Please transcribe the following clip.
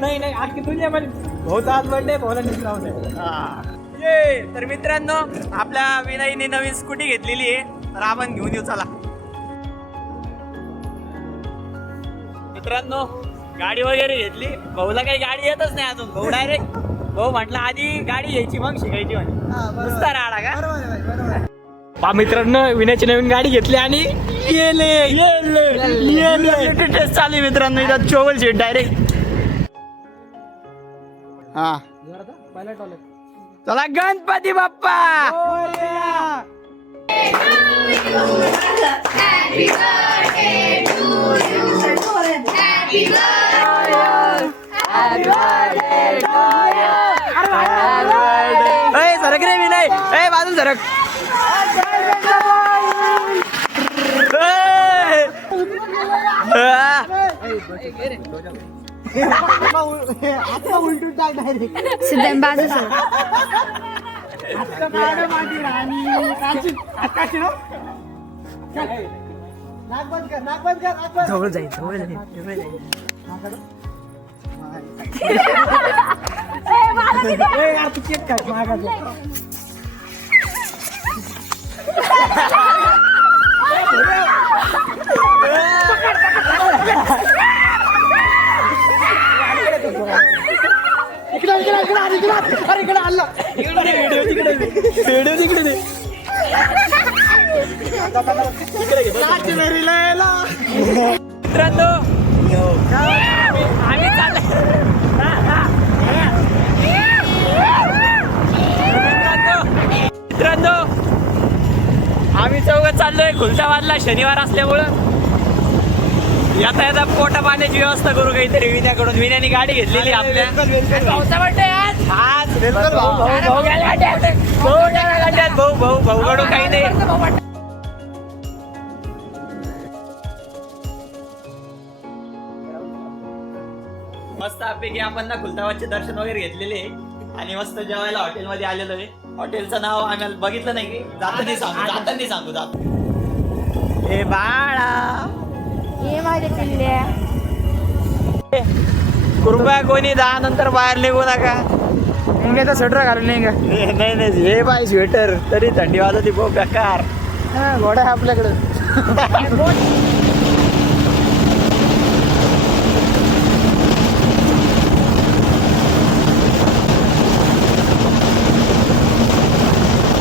नाही नाही आज तुझ्या पण भाऊचा आज बर्थडे भाऊला निघावं. ये तर मित्रांनो आपल्या विनयने नवीन स्कूटी घेतलेली आहे तर आपण घेऊन येऊ चला. मित्रांनो गाडी वगैरे घेतली. भाऊला काही गाडी येतच नाही अजून. भाऊ डायरेक्ट भाऊ म्हटलं आधी गाडी घ्यायची मग शिकायची म्हणे. नुसता राडा का पा मित्रांनो विनयची नवीन गाडी घेतली आणि टेस्ट चालू मित्रांनो इथं चोवल सीट डायरेक्ट. हा चला गणपती बाप्पा. सरक रे विनय बाजू सरक. सिद्धम बाजू सर जवळ जाईल जवळ जाईल जवळ जाईल. मित्रांनो आम्ही मित्रांनो आम्ही चौघं चाललोय खुलताबादला. शनिवार असल्यामुळं याता पोटा पाण्याची व्यवस्था करू काहीतरी विन्याकडून. विन्याने गाडी घेतलेली आपल्या. भाऊ कडून काही नाही. मस्त पैकी आपण ना खुलताबादचे दर्शन वगैरे घेतलेले आणि मस्त जेवायला हॉटेलमध्ये आलेलो आहे. हॉटेलचं नाव आम्हाला बघितलं नाही की जाताना सांगू जात. ए बाळा ये माझ्या पिल्ल्या कृपया कोणी 10 नंतर बाहेर निघू नका. तर स्वेटर घालून नाही का? नाही हे बाय स्वेटर तरी थंडी वाजत बहुत बेकार. घोडा आहे आपल्याकडे.